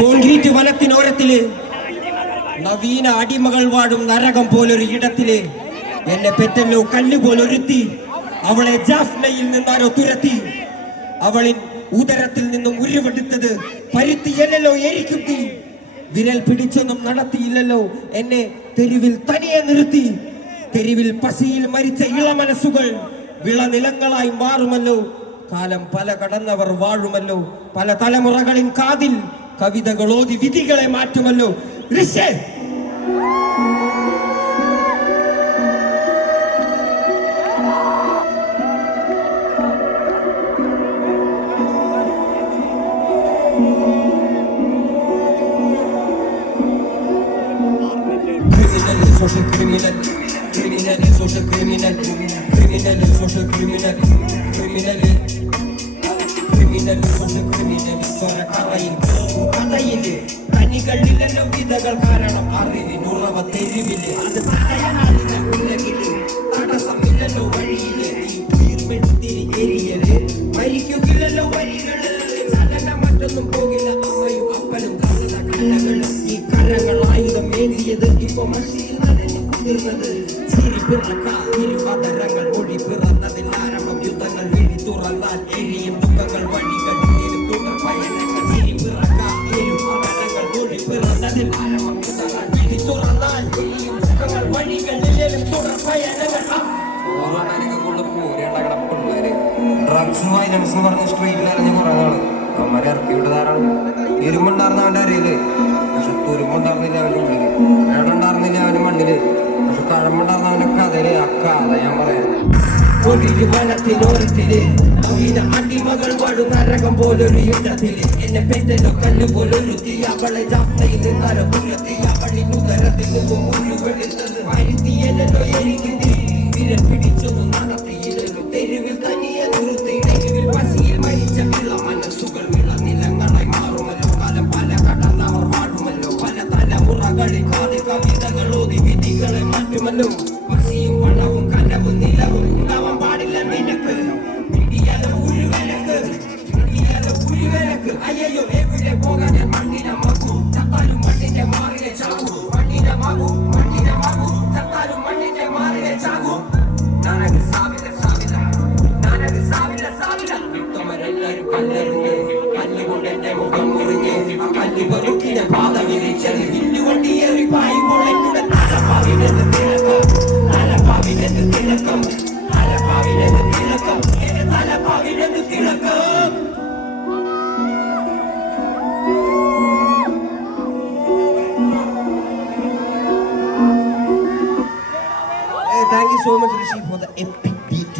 Concrete വനത്തിനോരത്തില് നവീന അടിമകൾ വാഴും നരകം പോലൊരു ഇടത്തില് എന്നെ പെറ്റല്ലോ കല്ലുപോലൊരുത്തി. അവളെ ജാഫ്നയിൽ നിന്നാരോ തുരത്തി. അവളിൻ ഉദരത്തിൽ നിന്നും ഉരുവെടുത്തത് പരുത്തിയല്ലോ എരിക്കുത്തി. വിരൽ പിടിച്ചൊന്നും നടത്തിയില്ലല്ലോ എന്നെ തെരുവിൽ തനിയെ നിർത്തി. തെരുവിൽ പശിയിൽ മരിച്ച ഇളമനസ്സുകൾ വിളനിലങ്ങളായി മാറുമല്ലോ. കാലം പല കടന്നവർ വാഴുമല്ലോ. പല തലമുറകളിൻ കാതിൽ കവിതകൾ ഓതി വിധികളെ മാറ്റുമല്ലോ. ഋഷേ social criminal, criminal is social criminal, criminal is social criminal, criminal is social criminal. കഥയില് കനികളിലെല്ലാം വിധകൾ കാരണം അറിവിനുറവ തെരുവില്. അത് പറയാനാളില് തടസ്സമില്ലല്ലോ വഴിയില്. ഈ തീർമെടുത്തിരി എരിയല് മരിക്കുകില്ലല്ലോ വരികള്. ചലനം മറ്റൊന്നും പോകില്ല. അമ്മയും അപ്പനും കാണുന്ന കണ്ണകള് ഈ കരങ്ങൾ ആയുധം ഏന്തിയത് ഇപ്പൊ മഷിയിൽ നനഞ്ഞു കുതിർന്നത്. ചിരി പിറക്ക ഇരുപതരങ്ങൾ മൊഴി പിറന്നതിൽ ആരംഭം യുദ്ധങ്ങൾ വിഴി തുറന്നാൽ എരിയും ദുഃഖങ്ങൾ വഴികളിലും തുടർ പയനങ്ങൾ. ചിരി പിറക്ക ഇരുപതരങ്ങൾ മൊഴി പിറന്നതിൽ ആരംഭം യുദ്ധങ്ങൾ വിഴി തുറന്നാൽ എരിയും ദുഃഖങ്ങൾ വഴികളിലും തുടർ പയനങ്ങൾ. ഡ്രഗ്സ് വയലൻസ് എന്ന് പറഞ്ഞ സ്ട്രീറ്റിൽ അറിഞ്ഞ് കുറെ നാള് അവന്മാരെ ഇറക്കി വിട്ടതാരാണ്. ഇരുമ്പുണ്ടായിരുന്ന അവന്റെ അറിയില്, പക്ഷെ തുരുമ്പുണ്ടായിരുന്നില്ല അവന്റെ ഉള്ളില്. ഏടുണ്ടായിരുന്നില്ല അവന്റെ മണ്ണില്, പക്ഷെ കഴമ്പുണ്ടായിരുന്ന അവന്റെ കഥയില്. ആ കഥ ഞാൻ പറയാം. അടിമകൾ വാഴും നരകം പോലൊരു യുദ്ധത്തില് എന്നെ പെറ്റല്ലോ കല്ലുപോലൊരുത്തി. അവളെ ജാഫ്നയിൽ നിന്നാരോ തുരത്തി. അവളിൻ ഉദരത്തിൽ നിന്നും ഉരുവെടുത്തത് പരുത്തിയല്ലോ എരിക്കുത്തി. വിരൽ പിടിച്ചൊന്നും നടത്തിയില്ലല്ലോ തെരുവിൽ തനിയെ നിർത്തി. തെരുവിൽ പശിയിൽ മരിച്ച ഇളമനസ്സുകൾ വിളനിലങ്ങളായി മാറുമല്ലോ. കാലം പല കടന്നവർ വാഴുമല്ലോ. പല തലമുറകളിൽ കാതിൽ കവിതകൾ ഓതി വിധികളെ മാറ്റുമല്ലോ. പശിയും പണവും കനവും നിലവും ഉണ്ടാവാൻ പാടില്ല നിനക്ക്. പിടിയാലോ ഉരുവനക്ക്, പിടിയാലോ ഉരുവനക്ക്. അയ്യോ എവിടെ പോകാൻ ഞാൻ മണ്ണിനെ മാകൂ. ചത്താലും മണ്ണിന്റെ മാറിലെ ചാകൂ. മണ്ണിനെ മാകൂ, മണ്ണിനെ മാകൂ. ചത്താലും മണ്ണിന്റെ മാറിലെ ചാകൂ. നാനക സാവില്ല സാവില്ല, നാനക സാവില്ല സാവില്ല. വിട്ടവരെല്ലാരും കല്ലെറിഞ്ഞ് കല്ലുകൊണ്ട് എന്റെ മുഖം മുറിഞ്ഞ് കല്ല് പെറുക്കിന പാത വിരിച്ചത്. വില്ലുവണ്ടിയേറി പായുമ്പോൾ എന്നുടെ തലപ്പാവിനെന്ന് തിളക്കം, തലപ്പാവിനെന്ന് തിളക്കം, തലപ്പാവിനെന്ന് തിളക്കം, എന്റെ തലപ്പാവിനെന്ന് തിളക്കം. Thank you so much, Rishi, for the epic beat.